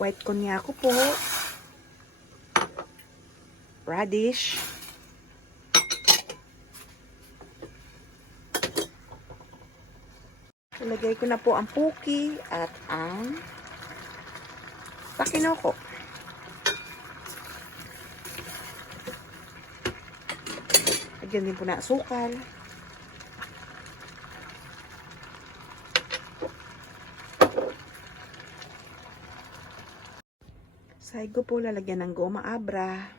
White konyako po. Radish. Ilagay ko na po ang puki at ang takinoko. Lagyan din po na asukal. Sahig ko po lalagyan ng goma abra.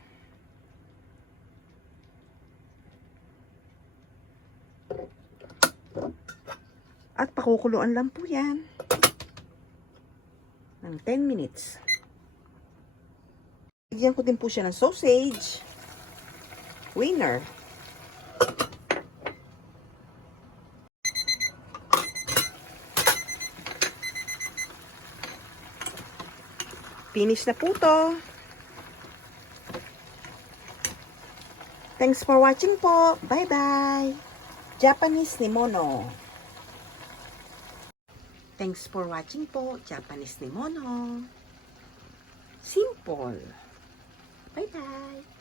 At pakukuluan lang po yan ng 10 minutes. Lagyan ko din po siya ng sausage, winner, finish na po to. Thanks for watching po. Bye-bye. Japanese ni Mono. Thanks for watching po. Japanese ni Mono. Simple. Bye-bye.